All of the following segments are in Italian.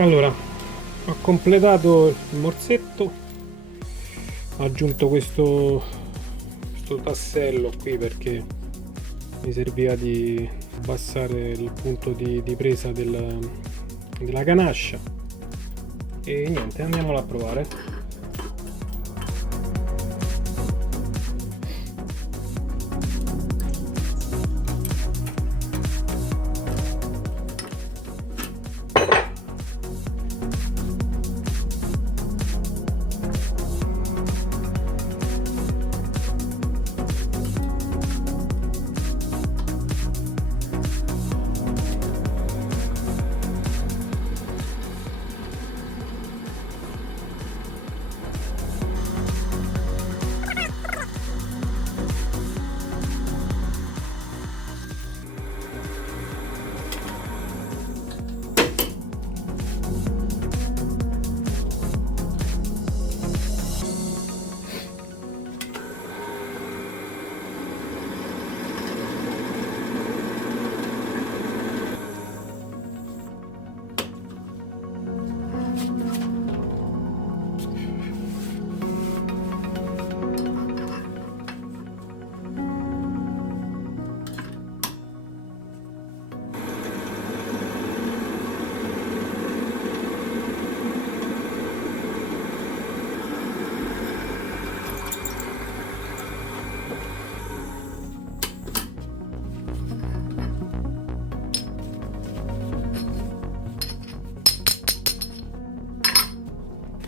Allora, ho completato il morsetto, ho aggiunto questo tassello qui perché mi serviva di abbassare il punto di presa della ganascia. E niente, andiamola a provare.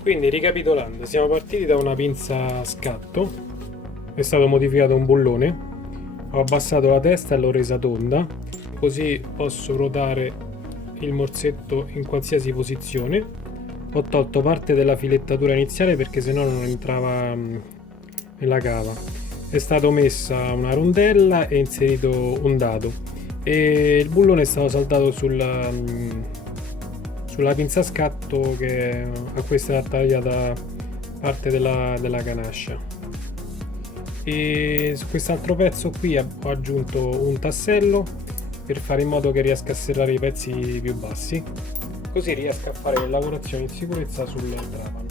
Quindi ricapitolando, siamo partiti da una pinza a scatto, è stato modificato un bullone, ho abbassato la testa e l'ho resa tonda, così posso ruotare il morsetto in qualsiasi posizione. Ho tolto parte della filettatura iniziale perché sennò non entrava nella cava. È stato messa una rondella e inserito un dado e il bullone è stato saldato sulla pinza a scatto che a questa è tagliata parte della ganascia. E su quest'altro pezzo qui ho aggiunto un tassello per fare in modo che riesca a serrare i pezzi più bassi, così riesco a fare le lavorazioni in sicurezza sul trapano.